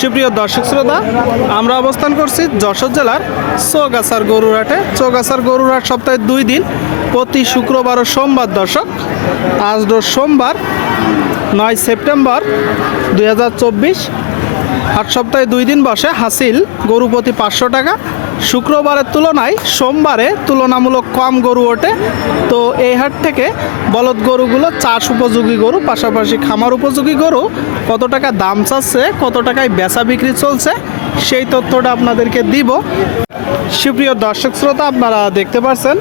সুপ্রিয় দর্শক শ্রোতা, আমরা অবস্থান করছি যশোর জেলার চৌগাছার গরুরহাটে। চৌগাছার গরুরহাট সপ্তাহে দুই দিন, প্রতি শুক্রবার ও সোমবার দর্শক, আজ সোমবার নয় সেপ্টেম্বর দুই হাজার চব্বিশ। আট সপ্তাহে দুই দিন বসে হাসিল গরু প্রতি পাঁচশো টাকা শুক্রবারের তুলনায় সোমবারে তুলনামূলক কম গরু ওঠে। তো এই হাট থেকে বলদ গরুগুলো চাষ উপযোগী গরু, পাশাপাশি খামার উপযোগী গরু। কত টাকা দাম চাচ্ছে, কত টাকায় বেচা বিক্রি চলছে সেই তথ্যটা আপনাদেরকে দিব। সুপ্রিয় দর্শক শ্রোতা আপনারা দেখতে পাচ্ছেন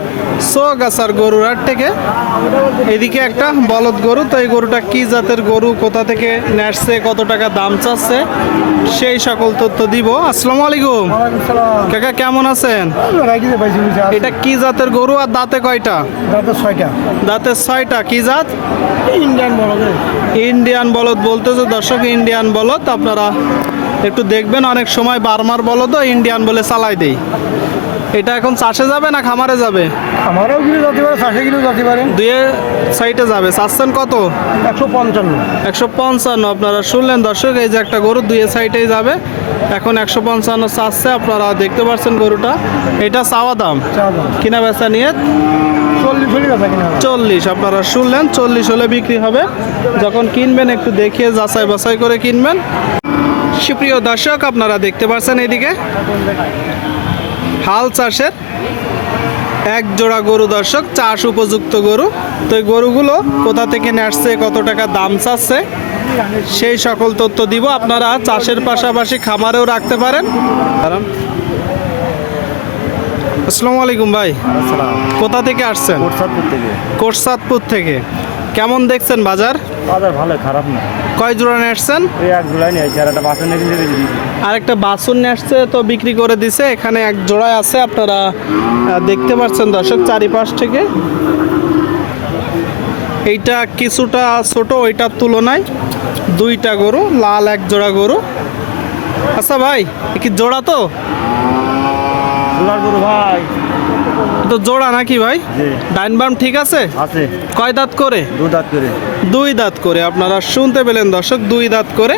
সোগাছার গরুর হাট থেকে এদিকে একটা বলদ গরু। তো এই গরুটা কি জাতের গরু কোথা থেকে নেসছে কত টাকা দাম চাচ্ছে সেই সকল তথ্য দিব। আসসালামু আলাইকুম। কাকা কেমন আছেন? এটা কি জাতের গরু আর দাঁতে কয়টা? ছয়টা। দাঁতে ছয়টা কি জাত? ইন্ডিয়ান বলদ ইন্ডিয়ান বলদ বলতেছে দর্শক ইন্ডিয়ান বলদ আপনারা একটু দেখবেন অনেক সময় বার্মার তো ইন্ডিয়ান বলে চালাই দেই। এটা এখন চাষে যাবে না খামারে যাবে? খামারেও কিলো যেতে পারে চারশো কিলো যেতে পারে। দুয়ে সাইডে যাবে। চাচ্ছেন কত? একশো পঞ্চান্ন। একশো পঞ্চান্ন। আপনারা শুনলেন দর্শক এই যে একটা গরু দুয়ে সাইডেই যাবে। এখন একশো পঞ্চান্ন চাচ্ছে আপনারা দেখতে পাচ্ছেন গরুটা। এটা চাওয়া দাম? কিনা বেচা নিয়ে চল্লিশ আপনারা শুনলেন চল্লিশ হলে বিক্রি হবে। যখন কিনবেন একটু দেখিয়ে যাচাই বাছাই করে কিনবেন। সুপ্রিয় দর্শক আপনারা দেখতে পাচ্ছেন এদিকে। হাল চাষের এক জোড়া গরু দর্শক চাষ উপযুক্ত গরু। তো এই গরুগুলো কোথা থেকে নেসছে কত টাকা দাম চাচ্ছে সেই সকল তথ্য দিব। আপনারা চাষের পাশাপাশি খামারেও রাখতে পারেন। আসসালামু আলাইকুম ভাই। কোথা থেকে আসছেন? কোটসাদপুর থেকে। কেমন দেখছেন বাজার? বাজার ভালো খারাপ না। কয় জোড়া নিয়ে আসছেন? এক জোড়াই নিয়ে আর একটা বাসন নিয়ে আরেকটা বাসন নিয়ে আসছে তো বিক্রি করে দিছে। এখানে এক জোড়ায় আছে আপনারা দেখতে পাচ্ছেন দর্শক চারিপাশ থেকে। এইটা কিছুটা ছোট ওইটার তুলনায় দুইটা গরু লাল এক জোড়া গরু। আচ্ছা ভাই কি জোড়া তো? গরু ভাই। তো জোড়া নাকি ভাই? ডাইন বাম ঠিক আছে? আছে। কয় দাঁত করে? দুই দাঁত করে। দুই দাঁত করে। আপনারা শুনতে পেলেন দর্শক দুই দাঁত করে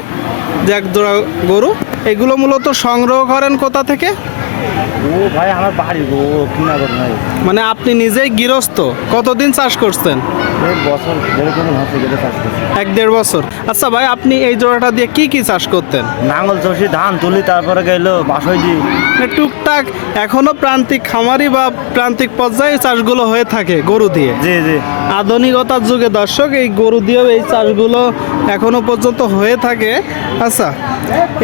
যে এক জোড়া গরু। এগুলো মূলত সংগ্রহ করেন কোথা থেকে? ও ভাই আমার বাড়ি গো কিনা গরু নাই। মানে আপনি নিজেই গৃহস্থ? কতদিন চাষ করছেন? বছর দেড় কোনো গেলে চাষ করছি। এক দেড় বছর। আচ্ছা ভাই আপনি এই জোড়াটা দিয়ে কি কি চাষ করতেন? নাঙ্গল চষি ধান তুলি তারপরে গেলো বাসই দি মানে টুকটাক এখনও প্রান্তিক খামারি বা প্রান্তিক পর্যায়ে চাষগুলো হয়ে থাকে গরু দিয়ে। জি জি। আধুনিকতার যুগে দর্শক এই গরু দিয়েও এই চাষগুলো এখনও পর্যন্ত হয়ে থাকে। আচ্ছা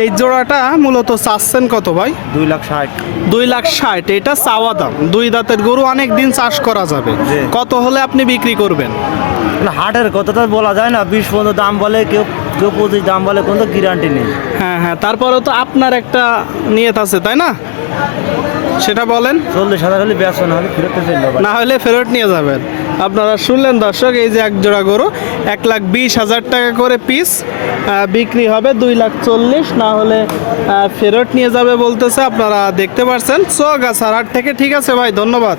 এই জোড়াটা মূলত চাচ্ছেন কত ভাই? দুই লাখ ষাট। দুই লাখ ষাট এটা চাওয়া দাম। দুই দাঁতের গরু অনেক দিন চাষ করা যাবে। কত হলে আপনি বিক্রি করবেন? হাটের কথাটা বলা যায় না বিশ পর্যন্ত দাম বলে কেউ কেউ পঁচিশ দাম বলে কোনো গ্যারান্টি নেই। হ্যাঁ হ্যাঁ তারপরেও তো আপনার একটা নিয়ত আছে তাই না? সেটা বলেন। চল্লিশ হাজার হলে ব্যস্ত না হলে ফেরত না হলে ফেরত নিয়ে যাবেন। আপনারা শুনলেন দর্শক এই যে এক জোড়া গরু এক লাখ বিশ হাজার টাকা করে পিস বিক্রি হবে দুই লাখ চল্লিশ, না হলে ফেরত নিয়ে যাবে বলতেছে, আপনারা দেখতে পাচ্ছেন চৌগাছার হাট থেকে, ঠিক আছে ভাই, ধন্যবাদ।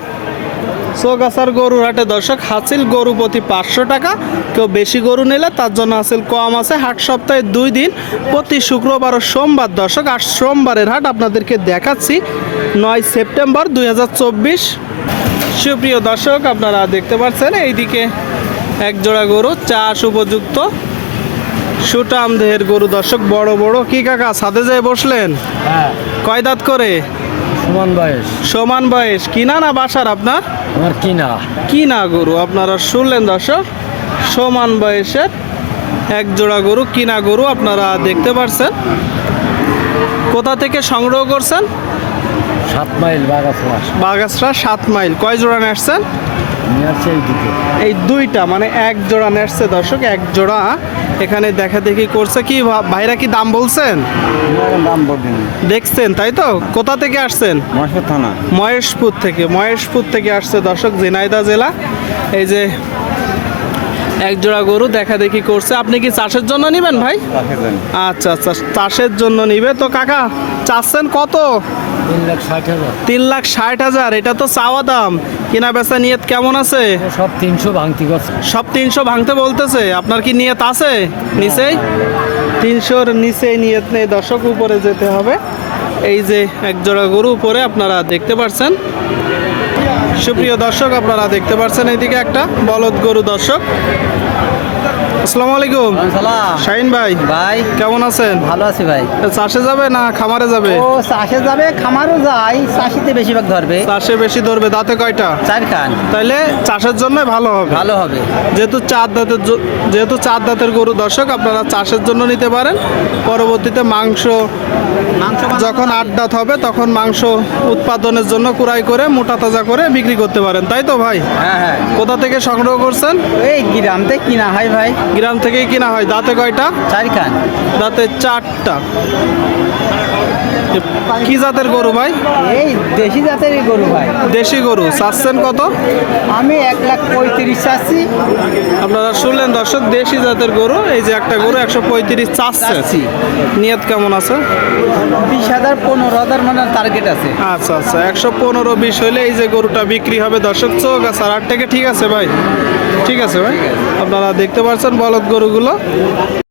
চৌগাছার গরুর হাটে দর্শক, হাসিল গরু প্রতি পাঁচশো টাকা। কেউ বেশি গরু নিলে তার জন্য হাসিল কম আছে। হাট সপ্তাহে দুই দিন, প্রতি শুক্রবার ও সোমবার দর্শক, আর সোমবারের হাট আপনাদেরকে দেখাচ্ছি, নয় সেপ্টেম্বর দু হাজার চব্বিশ। সুপ্রিয় দর্শক, আপনারা দেখতে পাচ্ছেন এইদিকে এক জোড়া গরু, চাষ উপযুক্ত। সুটাম দেহের গরু দর্শক বড় বড়। কি কাকা সাথে যেয়ে বসলেন? হ্যাঁ। কয় দাঁত করে? সমান বয়স। সমান বয়স। কিনা না বাসার আপনার? আমার কিনা কিনা গরু? আপনারা শুনলেন দর্শক? সমান বয়সের এক জোড়া গরু কিনা গরু আপনারা দেখতে পাচ্ছেন কোথা থেকে সংগ্রহ করছেন? সাত মাইল বাগাছড়া। বাগাসরা সাত মাইল। কয় জোড়া নেসছেন এই দুইটা মানে এক জোড়া নেসছে দর্শক এক জোড়া এখানে দেখা দেখি করছে কি? ভাইরা কি দাম বলছেন? দাম দেখছেন তাই তো? কোথা থেকে আসছেন? মহেশপুর থানা। মহেশপুর থেকে মহেশপুর থেকে আসছে দর্শক ঝিনাইদা জেলা। এই যে এক জোড়া গরু দেখা দেখি করছে। আপনি কি চাষের জন্য নিবেন ভাই? আচ্ছা আচ্ছা চাষের জন্য নিবে। তো কাকা চাচ্ছেন কত? তিন লাখ ষাট হাজার। এটা তো চাওয়া দাম। কিনা বেচা নিয়ত কেমন আছে? সব তিনশো ভাঙতি সব তিনশো ভাঙতে বলতেছে। আপনার কি নিয়ত আছে? নিচেই? তিনশোর নিচেই নিয়ত নেই। দর্শক উপরে যেতে হবে। এই যে এক জোড়া গরু উপরে আপনারা দেখতে পাচ্ছেন সুপ্রিয় দর্শক আপনারা দেখতে পাচ্ছেন এইদিকে একটা বলদ গরু দর্শক। আসসালামু আলাইকুম। শাহিন ভাই ভাই। কেমন আছেন? ভালো আছি ভাই। চাষে যাবে না খামারে যাবে? ও চাষে যাবে খামারও যায় চাষিতে বেশিরভাগ ধরবে। চাষে বেশি ধরবে দাঁতে কয়টা? চার খান তাইলে চাষের জন্য ভালো হবে। ভালো হবে। যেহেতু চার দাঁতের যেহেতু চার দাঁতের গরু দর্শক আপনারা চাষের জন্য নিতে পারেন। পরবর্তীতে মাংস মাংস যখন আট দাঁত হবে তখন মাংস উৎপাদনের জন্য কুড়াই করে মোটা তাজা করে বিক্রি করতে পারেন। তাই তো ভাই? হ্যাঁ হ্যাঁ। কোথা থেকে সংগ্রহ করছেন? এই গ্রামতে কিনা হয় ভাই। গ্রাম থেকেই কিনা হয় দাঁতে কয়টা? চার খান দাঁতে চারটা। কি জাতের গরু ভাই? এই দেশি জাতেরই গরু ভাই। দেশি গরু চাচ্ছেন কত? আমি এক লাখ পঁয়ত্রিশ চাচ্ছি। আপনারা শুনলেন দর্শক দেশি জাতের গরু এই যে একটা গরু একশো পঁয়ত্রিশ চাচ্ছে। নিয়ত কেমন আছে? বিশ হাজার পনেরো হাজার মানে টার্গেট আছে। আচ্ছা আচ্ছা একশো পনেরো বিশ হলে এই যে গরুটা বিক্রি হবে দর্শক চোখ আছে আর থেকে ঠিক আছে ভাই? ঠিক আছে ভাই। আপনারা দেখতে পাচ্ছেন বলদ গরুগুলো।